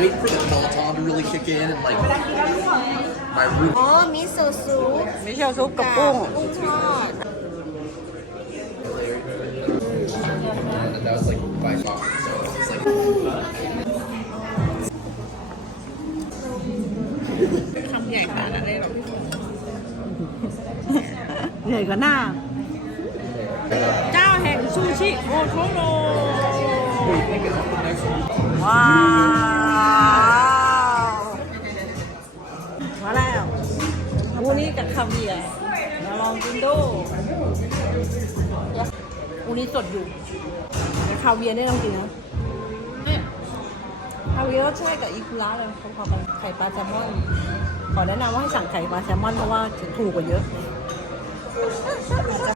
wait for the Peloton to really kick in and like my root. อ๋อมิโซซุปมิโซซุปกับกุ้งกุ้งทอด That was like five bucks. ใหญ่ขนาดนั้นเลยหรอใหญ่กว่าหน้า เจ้าแห่งซูชิ โอโทโร่ว้าวมาแล้วอูนี่กับคาเวียร์มาลองกินดูอูนี่สดอยู่แต่คาเวียร์นี่ต้องกินนะคาเวียร์ก็แช่กับอีคุระเลยพอๆกันไข่ปลาแซลมอน ขอแนะนำว่าให้สั่งไข่ปลาแซลมอนเพราะว่าถูกกว่าเยอะ